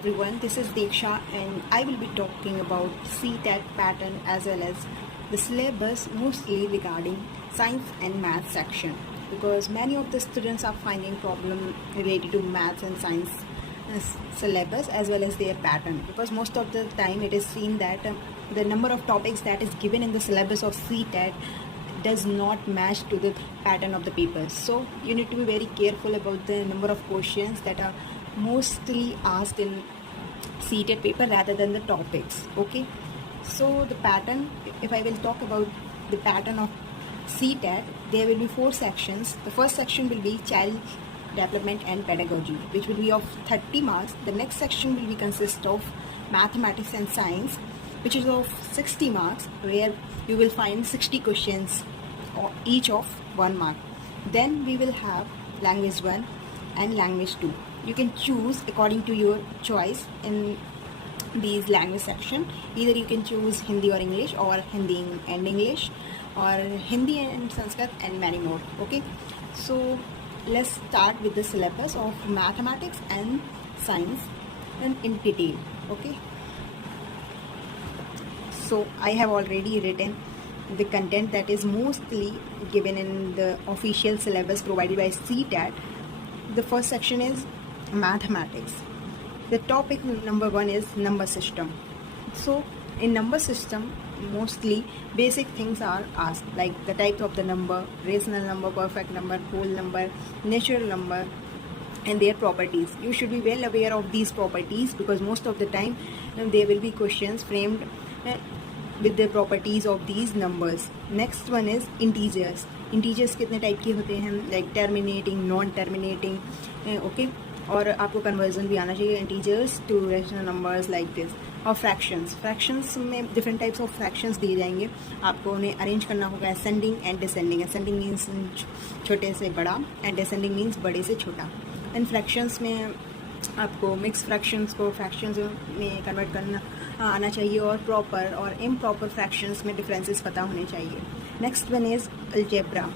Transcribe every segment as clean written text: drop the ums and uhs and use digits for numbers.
everyone, this is Deksha and I will be talking about CTET pattern as well as the syllabus mostly regarding science and math section, because many of the students are finding problem related to maths and science syllabus as well as their pattern, because most of the time it is seen that the number of topics that is given in the syllabus of CTET does not match to the pattern of the papers. So you need to be very careful about the number of questions that are mostly asked in CTET paper rather than the topics. Okay, so the pattern, if I will talk about the pattern of CTET, there will be 4 sections. The first section will be child development and pedagogy, which will be of 30 marks. The next section will be consist of mathematics and science, which is of 60 marks, where you will find 60 questions each of 1 mark. Then we will have language 1 and language 2. You can choose according to your choice in these language section. Either you can choose Hindi or English, or Hindi and English, or Hindi and Sanskrit, and many more. Okay, so let's start with the syllabus of mathematics and science and in detail. Okay, so I have already written the content that is mostly given in the official syllabus provided by CTET. The first section is mathematics. The topic number 1 is number system. So in number system, mostly basic things are asked, like the type of the number, rational number, perfect number, whole number, natural number, and their properties. You should be well aware of these properties, because most of the time there will be questions framed with the properties of these numbers. Next one is integers. Integers कितने type के होते हैं, like terminating, non terminating. Okay, और आपको conversion भी आना चाहिए integers to rational numbers like this. और फ्रैक्शंस में डिफरेंट टाइप्स ऑफ फ्रैक्शंस दिए जाएंगे, आपको उन्हें अरेंज करना होगा ascending and descending. Ascending means छोटे से बड़ा एंड डिसेंडिंग मीन्स बड़े से छोटा. एंड फ्रैक्शंस में आपको मिक्स फ्रैक्शंस को फ्रैक्शंस में कन्वर्ट करना आना चाहिए, और प्रॉपर और इम्प्रॉपर फ्रैक्शंस में डिफरेंसेस पता होने चाहिए. Next one is algebra.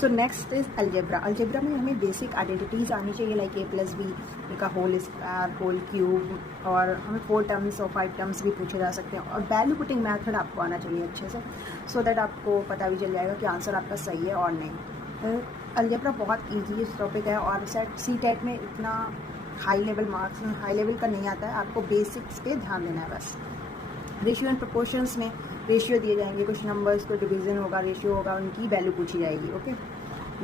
So next is algebra. Algebra में हमें बेसिक आइडेंटिटीज़ आनी चाहिए, लाइक a का होल स्क्वायर, होल क्यूब, और हमें 4 टर्म्स और 5 टर्म्स भी पूछे जा सकते हैं. और वैल्यू पुटिंग मेथड आपको आना चाहिए अच्छे से, सो दैट आपको पता भी चल जाएगा कि आंसर आपका सही है और नहीं. अलजेब्रा बहुत ईजी टॉपिक है, और CTET में इतना हाई लेवल का नहीं आता है. आपको बेसिक्स पे ध्यान देना है बस. रेशियो एंड प्रोपोर्शंस में रेशियो दिए जाएंगे, कुछ नंबर्स को डिवीजन होगा, रेशियो होगा, उनकी वैल्यू पूछी जाएगी. Okay,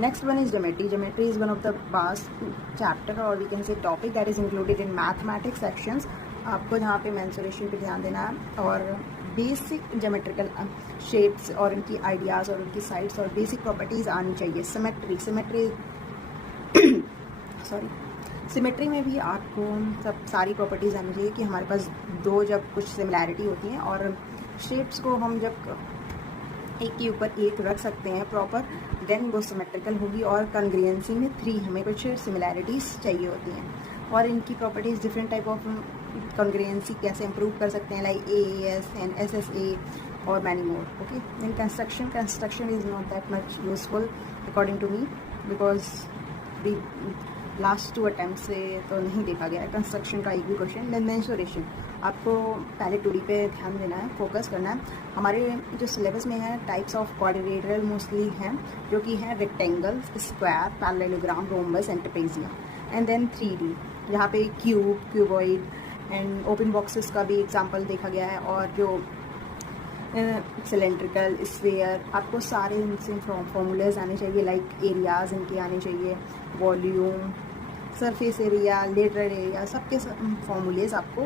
next one is geometry. Geometry is one of the vast chapter, और we can say topic that is included in mathematics sections. आपको जहाँ पे मेंसुरेशन पे ध्यान देना है, और बेसिक ज्योमेट्रिकल शेप्स और उनकी आइडियाज़ और उनकी साइड्स और बेसिक प्रॉपर्टीज़ आनी चाहिए. सिमेट्री में भी आपको सब सारी प्रॉपर्टीज़ आनी चाहिए, कि हमारे पास 2 जब कुछ सिमिलैरिटी होती हैं और शेप्स को हम जब एक के ऊपर एक रख सकते हैं प्रॉपर, देन वो सिमेट्रिकल होगी. और कॉन्ग्रुएंसी में 3 हमें कुछ सिमिलैरिटीज़ चाहिए होती हैं, और इनकी properties different type of congruency कैसे इंप्रूव कर सकते हैं, लाइक AAS एंड SSA और many more. Okay, in construction is not that much useful according to me, because the last 2 attempt से तो नहीं देखा गया है कंस्ट्रक्शन का एक भी क्वेश्चन. देन मेंसुरेशन, आपको पहले 2D पे ध्यान देना है, फोकस करना है. हमारे जो सिलेबस में है टाइप्स ऑफ क्वाड्रिलेटरल मोस्टली हैं, जो कि हैं rectangle, square, parallelogram, rhombus and trapezium. And then 3D, जहाँ पे cube, cuboid and open boxes का भी एग्जाम्पल देखा गया है. और जो सिलेंड्रिकल, स्फीयर, आपको सारे इनसे फॉर्मूलेज आने चाहिए, लाइक एरियाज़ इनके आने चाहिए, volume, surface area, lateral area, सबके फॉर्मूलेज आपको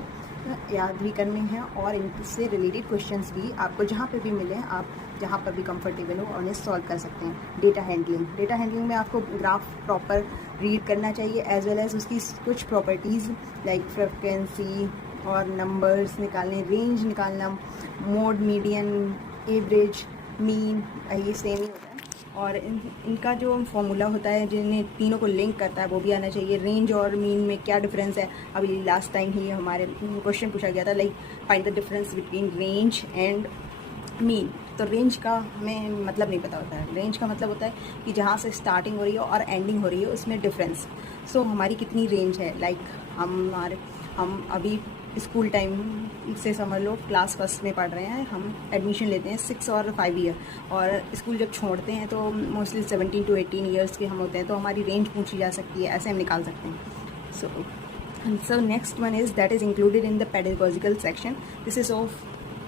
याद भी करने हैं. और इनसे रिलेटेड क्वेश्चंस भी आपको जहाँ पे भी मिले, आप जहाँ पर भी कंफर्टेबल हो उन्हें सॉल्व कर सकते हैं. डेटा हैंडलिंग में आपको ग्राफ प्रॉपर रीड करना चाहिए, एज वेल एज उसकी कुछ प्रॉपर्टीज़ लाइक फ्रीक्वेंसी और नंबर्स निकालने, रेंज निकालना, मोड, मीडियन, एवरेज, मीन, ये सेम ही होता है. और इनका जो फॉर्मूला होता है जिन्हें तीनों को लिंक करता है, वो भी आना चाहिए. रेंज और मीन में क्या डिफरेंस है, अभी लास्ट टाइम ही हमारे क्वेश्चन पूछा गया था, like find the difference between range and mean. तो रेंज का हमें मतलब नहीं पता होता है. रेंज का मतलब होता है कि जहाँ से स्टार्टिंग हो रही हो और एंडिंग हो रही हो उसमें डिफरेंस. सो हमारी कितनी रेंज है, लाइक हम अभी स्कूल टाइम से समझ लो क्लास फर्स्ट में पढ़ रहे हैं, हम एडमिशन लेते हैं 6 और 5 ईयर, और स्कूल जब छोड़ते हैं तो मोस्टली 17 to 18 ईयर्स के हम होते हैं, तो हमारी रेंज पूछी जा सकती है, ऐसे हम निकाल सकते हैं. So next one is that is included in the pedagogical section. This is of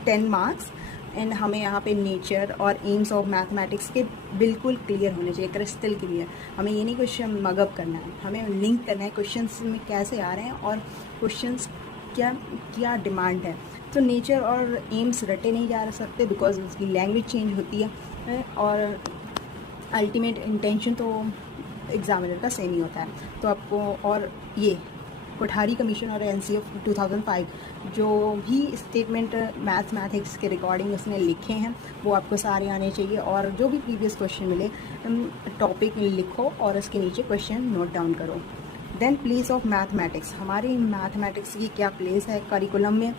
10 marks. And हमें यहाँ पे नेचर और एम्स ऑफ मैथमेटिक्स के बिल्कुल क्लियर होने चाहिए, क्रिस्टल क्लियर. हमें ये नहीं क्वेश्चन मगअप करना है, हमें लिंक करना है क्वेश्चंस में कैसे आ रहे हैं और क्वेश्चंस क्या डिमांड है. तो नेचर और एम्स रटे नहीं जा सकते बिकॉज उसकी लैंग्वेज चेंज होती है, और अल्टीमेट इंटेंशन तो एग्जामिनर का सेम ही होता है. तो आपको, और ये कोठारी कमीशन और एनसी ऑफ 2005 जो भी स्टेटमेंट मैथमेटिक्स के रिकॉर्डिंग उसने लिखे हैं वो आपको सारे आने चाहिए, और जो भी प्रीवियस क्वेश्चन मिले टॉपिक लिखो और उसके नीचे क्वेश्चन नोट डाउन करो. देन प्लेस ऑफ मैथमेटिक्स, हमारी मैथमेटिक्स की क्या प्लेस है करिकुलम में,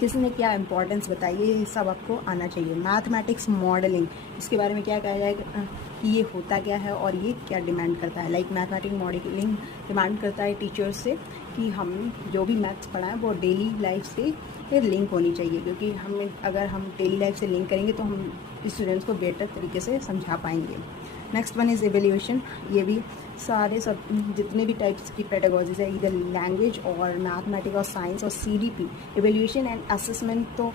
किसने क्या इंपॉर्टेंस बताई, ये सब आपको आना चाहिए. मैथमेटिक्स मॉडलिंग, इसके बारे में क्या कहा जाएगा कि ये होता क्या है और ये क्या डिमांड करता है. लाइक मैथमेटिक्स मॉडलिंग डिमांड करता है टीचर्स से कि हम जो भी मैथ्स पढ़ाएं वो डेली लाइफ से लिंक होनी चाहिए, क्योंकि अगर हम डेली लाइफ से लिंक करेंगे तो हम स्टूडेंट्स को बेटर तरीके से समझा पाएंगे. Next one is evaluation. ये भी सारे सब जितने भी टाइप्स की पेडागोजीज है, इधर लैंग्वेज और मैथमेटिक्स और साइंस और CDP, एवेल्यूएशन एंड असेसमेंट तो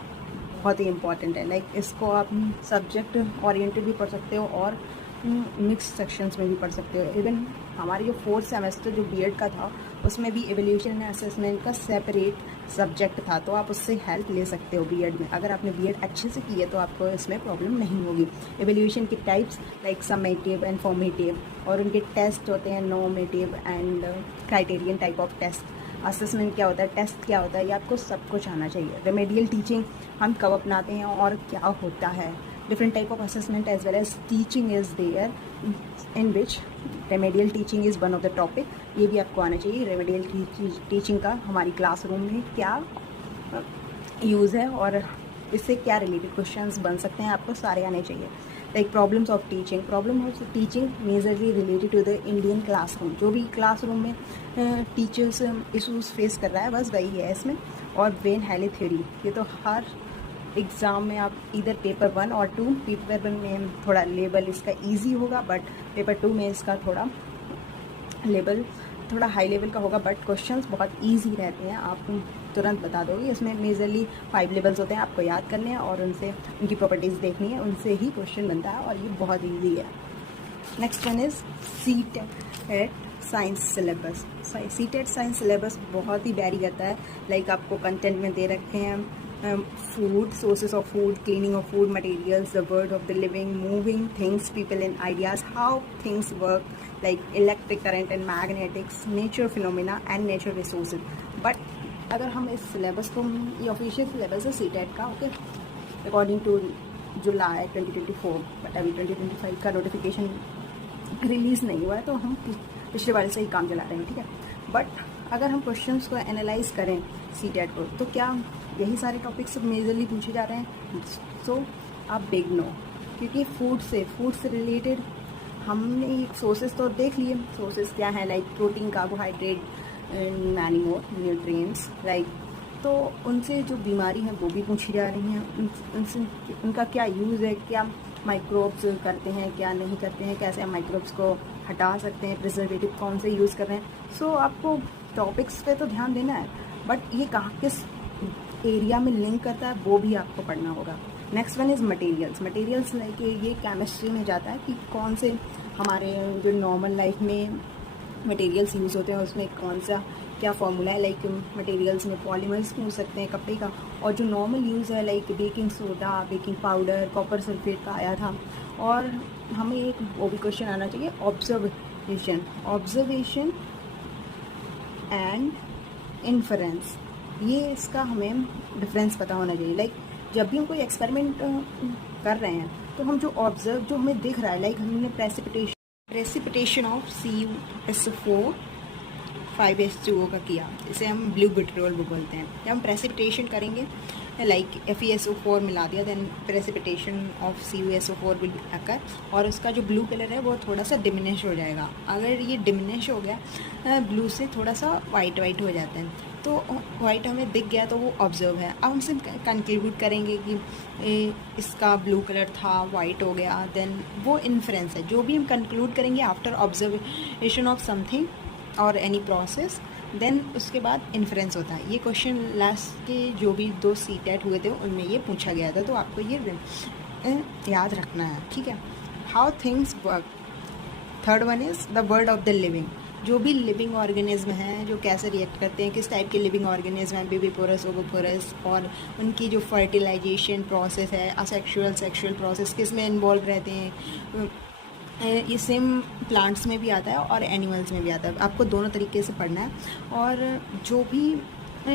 बहुत ही इंपॉर्टेंट है. लाइक इसको आप सब्जेक्ट ओरिएंटेड भी पढ़ सकते हो और मिक्स सेक्शंस में भी पढ़ सकते हो. इवन हमारे जो 4th सेमेस्टर जो B.Ed का था उसमें भी एवेल्यूएशन एंड असेसमेंट का सेपरेट सब्जेक्ट था, तो आप उससे हेल्प ले सकते हो B.Ed में. अगर आपने B.Ed अच्छे से की है तो आपको इसमें प्रॉब्लम नहीं होगी. एवेल्यूएशन के types like summative and formative, और उनके टेस्ट होते हैं normative and criterion type of test. Assessment क्या होता है, टेस्ट क्या होता है, ये आपको सब कुछ आना चाहिए. रेमेडियल टीचिंग हम कब अपनाते हैं और क्या होता है. different type of assessment as well as teaching is there, in which remedial teaching is one of the topic. ये भी आपको आना चाहिए. रेमेडियल टीचिंग का हमारी क्लासरूम में क्या यूज़ है और इससे क्या रिलेटेड क्वेश्चंस बन सकते हैं, आपको सारे आने चाहिए. Like problems of teaching, problem of teaching majorly related to the Indian classroom. जो भी क्लासरूम में टीचर्स इशूज़ फेस कर रहा है बस वही है इसमें. और वेन हैली थ्योरी, ये तो हर एग्ज़ाम में आप इधर पेपर 1 और 2, पेपर 1 में थोड़ा लेवल इसका इजी होगा, बट पेपर 2 में इसका थोड़ा लेवल थोड़ा हाई लेवल का होगा, बट क्वेश्चंस बहुत इजी रहते हैं, आप तुरंत बता दोगे. इसमें मेजरली 5 लेवल्स होते हैं, आपको याद करने हैं और उनसे उनकी प्रॉपर्टीज़ देखनी है, उनसे ही क्वेश्चन बनता है और ये बहुत ईजी है. Next one is CTET science syllabus. CTET science syllabus बहुत ही वेरी करता है. लाइक आपको कंटेंट में दे रखे हैं food, sources of food, cleaning of food materials, the world of the living, moving things, people and ideas, how things work, like electric current and magnetics, nature phenomena and nature resources. But अगर हम इस syllabus को, ये official syllabus है CTET का, okay, according to July 2024, but अभी 2025 का notification release नहीं हुआ है, तो हम पिछले बार से ही काम चला रहे हैं, ठीक है. बट अगर हम क्वेश्चंस को एनालाइज करें CTET को, तो क्या यही सारे टॉपिक्स मेजरली पूछे जा रहे हैं. सो आप बिग नो, क्योंकि फूड से रिलेटेड हमने सोर्सेज तो देख लिए. सोर्सेज क्या है, like protein, carbohydrate, many more nutrients, like तो उनसे जो बीमारी है वो भी पूछी जा रही हैं. उनसे उनका क्या यूज़ है, क्या माइक्रोब्स करते हैं, क्या नहीं करते हैं, कैसे हम माइक्रोब्स को हटा सकते हैं, प्रिजर्वेटिव कौन से यूज़ कर रहे हैं. सो आपको टॉपिक्स पे तो ध्यान देना है, बट ये कहाँ किस एरिया में लिंक करता है वो भी आपको पढ़ना होगा. Next one is materials like ये केमिस्ट्री में जाता है कि कौन से हमारे जो नॉर्मल लाइफ में मटेरियल्स यूज़ होते हैं उसमें कौन सा क्या फॉर्मूला है. लाइक मटेरियल्स में पॉलीमर्स पूछ सकते हैं कपड़े का, और जो नॉर्मल यूज़ है like baking soda, baking powder, copper sulphate का आया था. और हमें एक वो भी क्वेश्चन आना चाहिए, ऑब्जर्वेशन एंड इन्फरेंस. ये इसका हमें डिफरेंस पता होना चाहिए. लाइक जब भी हम कोई एक्सपेरिमेंट कर रहे हैं तो हम जो जो हमें दिख रहा है, लाइक हमने प्रेसिपिटेशन ऑफ CuSO4 5H2O का किया, इसे हम ब्लू विट्रियोल बोलते हैं. जब हम प्रेसिपिटेशन करेंगे लाइक FeSO4 मिला दिया, then precipitation of CuSO4 will occur, और उसका जो ब्लू कलर है वो थोड़ा सा डिमिनिश हो जाएगा। अगर ये डिमिनिश हो गया ब्लू से थोड़ा सा वाइट वाइट हो जाते हैं, तो वाइट हमें दिख गया तो वो ऑब्जर्व है। अब हम सिर्फ कंक्लूड करेंगे कि इसका ब्लू कलर था, वाइट हो गया, देन वो इन्फ्रेंस है। जो भी हम कंक्लूड करेंगे आफ्टर ऑब्जर्वेशन ऑफ समथिंग और एनी प्रोसेस, देन उसके बाद इन्फ्रेंस होता है। ये क्वेश्चन लास्ट के जो भी 2 CTET हुए थे उनमें ये पूछा गया था, तो आपको ये याद रखना है, ठीक है। How things work. Third one is the word of the living. जो भी लिविंग ऑर्गेनिज्म हैं, जो कैसे रिएक्ट करते हैं, किस टाइप के लिविंग ऑर्गेनिज्म हैं, बेबीपोरस, ओविपोरस, और उनकी जो फर्टिलाइजेशन प्रोसेस है, असेक्सुअल सेक्सुअल प्रोसेस किस में इन्वॉल्व रहते हैं, ये सेम प्लांट्स में भी आता है और एनिमल्स में भी आता है। आपको दोनों तरीके से पढ़ना है, और जो भी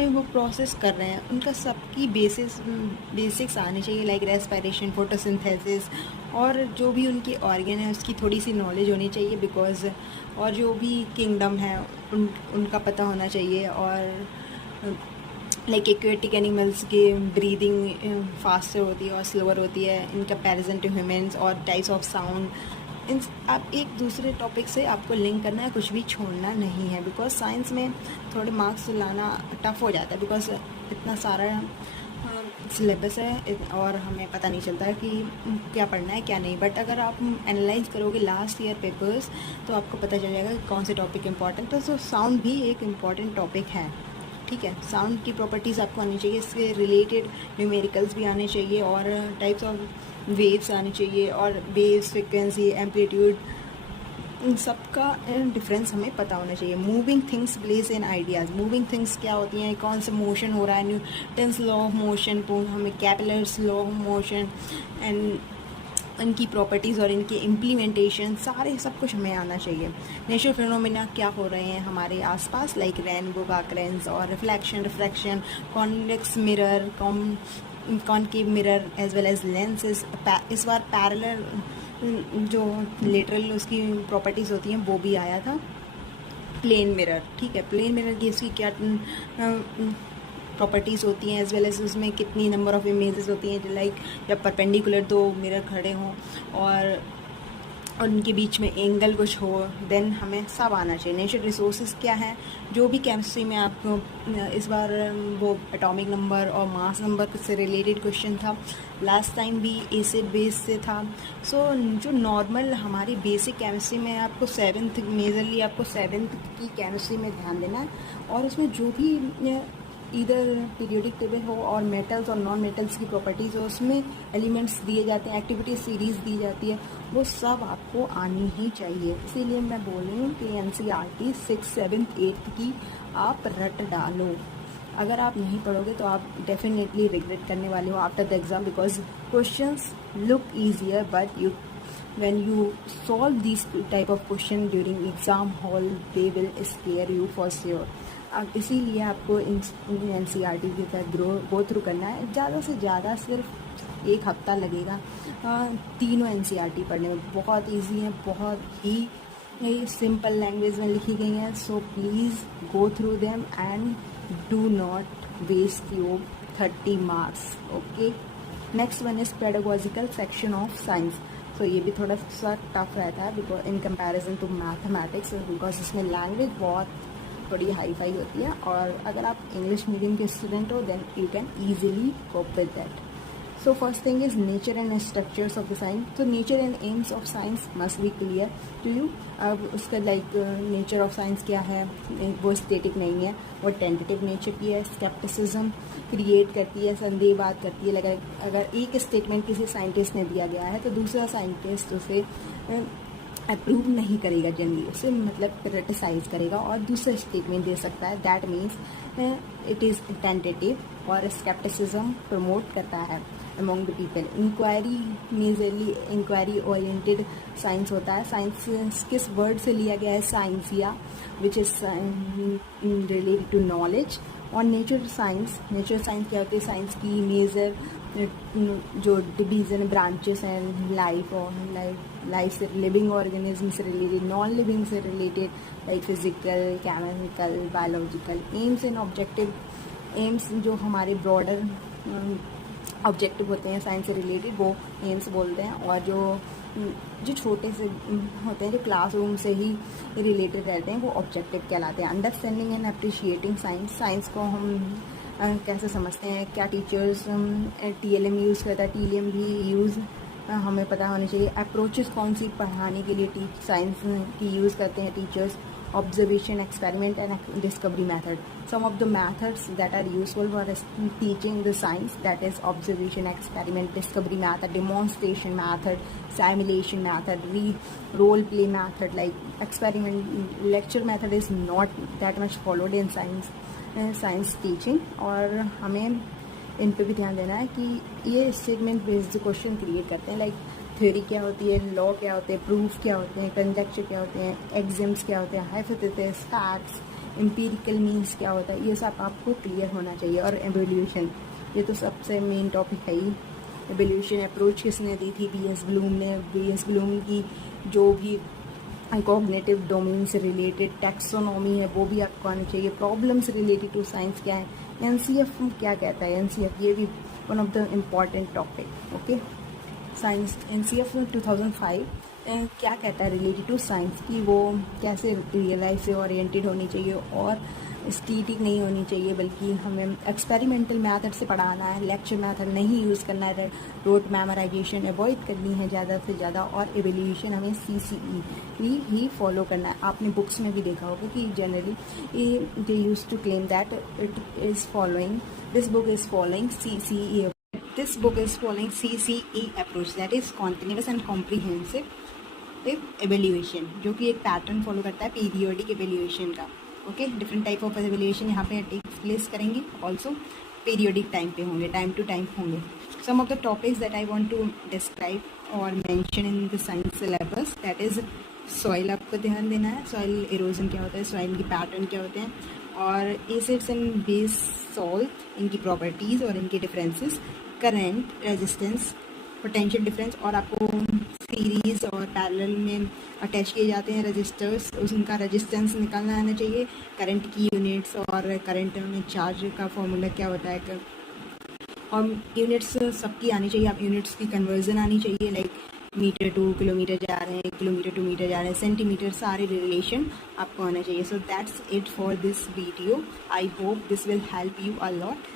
वो प्रोसेस कर रहे हैं उनका सबकी बेसिक्स आने चाहिए, लाइक रेस्पिरेशन, फोटोसिंथेसिस, और जो भी उनके ऑर्गन है उसकी थोड़ी सी नॉलेज होनी चाहिए, बिकॉज और जो भी किंगडम है उनका पता होना चाहिए, और लाइक एक्वेटिक एनिमल्स की ब्रीदिंग फास्टर होती है और स्लोअर होती है इन कंपैरिजन टू ह्यूमन्स, और टाइप्स ऑफ साउंड। इन आप एक दूसरे टॉपिक से आपको लिंक करना है, कुछ भी छोड़ना नहीं है, बिकॉज साइंस में थोड़े मार्क्स लाना टफ हो जाता है, बिकॉज इतना सारा सिलेबस है और हमें पता नहीं चलता है कि क्या पढ़ना है क्या नहीं। बट अगर आप एनालाइज करोगे लास्ट ईयर पेपर्स तो आपको पता चल जाएगा कि कौन से टॉपिक इंपॉर्टेंट है। तो साउंड भी एक इम्पॉर्टेंट टॉपिक है, ठीक है। साउंड की प्रॉपर्टीज़ आपको आनी चाहिए, इसके रिलेटेड न्यूमेरिकल्स भी आने चाहिए, और टाइप्स ऑफ वेव्स आने चाहिए, और वेव्स, फ्रिक्वेंसी, एम्पलीट्यूड, इन सब का डिफरेंस हमें पता होना चाहिए। Moving things place in ideas. Moving things क्या होती हैं, कौन सा मोशन हो रहा है, न्यूटन्स लॉ ऑफ मोशन, हमें कैपिलर्स लॉ ऑफ मोशन, एंड इनकी प्रॉपर्टीज़ और इनके इम्प्लीमेंटेशन सारे सब कुछ हमें आना चाहिए। नेचुरल फिनोमेना क्या हो रहे हैं हमारे आसपास, लाइक रेनबो का अकरेंस, और reflection, refraction, convex mirror, concave mirror, as well as lenses. इस बार पैरेलल जो लेटरल उसकी प्रॉपर्टीज़ होती हैं वो भी आया था। प्लेन मिरर, ठीक है, प्लेन मिरर की इसकी क्या प्रॉपर्टीज़ होती हैं, एज वेल एज उसमें कितनी नंबर ऑफ इमेजेस होती हैं, लाइक जब परपेंडिकुलर 2 मिरर खड़े हों और उनके बीच में एंगल कुछ हो, देन हमें सब आना चाहिए। नेचुरल रिसोर्सेज क्या है, जो भी केमिस्ट्री में आपको इस बार वो एटॉमिक नंबर और मास नंबर से रिलेटेड क्वेश्चन था, लास्ट टाइम भी एसिड बेस से था। सो जो नॉर्मल हमारी बेसिक केमिस्ट्री में आपको 7th मेजरली आपको 7th की केमिस्ट्री में ध्यान देना है, और उसमें जो भी इधर पीरियोडिक टेबल हो और मेटल्स और नॉन मेटल्स की प्रॉपर्टीज़ हो, उसमें एलिमेंट्स दिए जाते हैं, एक्टिविटी सीरीज़ दी जाती है, वो सब आपको आनी ही चाहिए। इसीलिए मैं बोल रही हूँ कि NCERT 6th 7th 8th की आप रट डालो। अगर आप नहीं पढ़ोगे तो आप डेफिनेटली रिग्रेट करने वाले हो after the exam, because questions look easier but when you solve these type of question during exam hall, they will scare you for sure. अब इसीलिए आपको NCERT के साथ गो थ्रू करना है। ज़्यादा से ज़्यादा सिर्फ 1 हफ्ता लगेगा तीनों NCERT पढ़ने में। बहुत इजी है, बहुत ही सिंपल लैंग्वेज में लिखी गई हैं। So please go through them and do not waste your 30 marks, okay. Next one is pedagogical section of science. तो ये भी थोड़ा सा टफ रहता है because in comparison to mathematics, because इसमें लैंग्वेज बहुत थोड़ी हाई फाई होती है, और अगर आप इंग्लिश मीडियम के स्टूडेंट हो then you can easily cope with that. So first thing is nature and structures of the science. So nature and aims of science must be clear to you. अब उसका like nature of science क्या है, वो static नहीं है, वो tentative nature की है। स्केप्टिसिज्म क्रिएट करती है, संदेहवाद करती है। लाइक अगर एक स्टेटमेंट किसी साइंटिस्ट ने दिया गया है तो दूसरा साइंटिस्ट उसे अप्रूव नहीं करेगा, जनरली उसे मतलब क्रिटिसाइज करेगा और दूसरा स्टेटमेंट दे सकता है। That means it is tentative. और स्केप्टिसिज्म प्रमोट करता है among the people. Inquiry majorly inquiry oriented science होता है। साइंस किस वर्ड से लिया गया है, साइंसिया, which is related to knowledge. और नेचर साइंस क्या होती है, साइंस की मेजर जो डिवीज़न ब्रांचेस हैं, लाइफ से, लिविंग ऑर्गेनिज्म से रिलेटेड, नॉन लिविंग से रिलेटेड, like physical, chemical, biological. Aims and objective. Aims जो हमारे ब्रॉडर ऑब्जेक्टिव होते हैं साइंस से रिलेटेड वो एम्स बोलते हैं, और जो छोटे से होते हैं जो क्लासरूम से ही रिलेटेड रहते हैं वो ऑब्जेक्टिव कहलाते हैं। Understanding and appreciating science, science को हम कैसे समझते हैं, क्या टीचर्स TLM यूज़ करता है, TLM भी यूज़ हमें पता होनी चाहिए। अप्रोचेस कौन सी पढ़ाने के लिए साइंस की यूज़ करते हैं teachers, observation, experiment and discovery method. Some of the methods that are useful for teaching the science, that is observation, experiment, discovery method, demonstration method, simulation method, role play method. Like experiment lecture method is not that much followed in science teaching, और हमें इन पे भी ध्यान देना है कि ये segment based question create करते हैं। लाइक थ्योरी क्या होती है, लॉ क्या होते हैं, प्रूफ क्या होते हैं, कंजक्चर क्या होते हैं, एग्जाम्स क्या होते हैं, हाइपोथेसिस, फैक्ट्स, एम्पिरिकल मीन्स क्या होता है, ये सब आपको क्लियर होना चाहिए। और एवोल्यूशन, ये तो सबसे मेन टॉपिक है ही। एवोल्यूशन अप्रोच किसने दी थी? BS ब्लूम ने। BS ब्लूम की जो भी कॉग्निटिव डोमेन से रिलेटेड टैक्सोनॉमी है वो भी आपको आनी चाहिए। प्रॉब्लम्स रिलेटेड टू साइंस क्या है, NCF क्या कहता है, NCF ये भी one of the important topic. Okay, science NCF 2005 क्या कहता है रिलेटेड टू साइंस की, वो कैसे रियल लाइफ से ओरिएंटेड होनी चाहिए और स्टैटिक नहीं होनी चाहिए, बल्कि हमें एक्सपेरिमेंटल मेथड से पढ़ाना है, लेक्चर मेथड नहीं यूज़ करना है, रोट मेमोराइजेशन अवॉइड करनी है ज़्यादा से ज़्यादा, और एवोल्यूशन हमें CCE ही फॉलो करना है। आपने बुक्स में भी देखा होगा कि generally they use to claim that it is following, this book is following CCE। This book is following CCE approach, that is continuous and comprehensive evaluation, जो कि एक पैटर्न फॉलो करता है पीरियोडिक एवेल्यूएशन का। Okay, different type of evaluation यहाँ पे take place करेंगे, also periodic time पे होंगे, टाइम टू टाइम होंगे। Some of the topics that I want to describe और mention in the science syllabus, that is soil, आपको ध्यान देना है, सॉइल इरोजन क्या होता है, सॉइल की पैटर्न क्या होते हैं, और एसिड्स एंड बेस सॉल्ट, इनकी प्रॉपर्टीज़ और इनके differences, current, resistance, potential difference, और आपको सीरीज़ और पैरेलल में अटैच किए जाते हैं रजिस्टर्स, उनका रेजिस्टेंस निकालना आना चाहिए, करंट की यूनिट्स और करंट में चार्ज का फॉर्मूला क्या होता है, और यूनिट्स सबकी आनी चाहिए, आप यूनिट्स की कन्वर्जन आनी चाहिए, लाइक मीटर टू किलोमीटर जा रहे हैं, किलोमीटर टू मीटर जा रहे हैं, सेंटीमीटर, सारे रिलेशन आपको आना चाहिए। So that's it for this video, I hope this will help you a lot.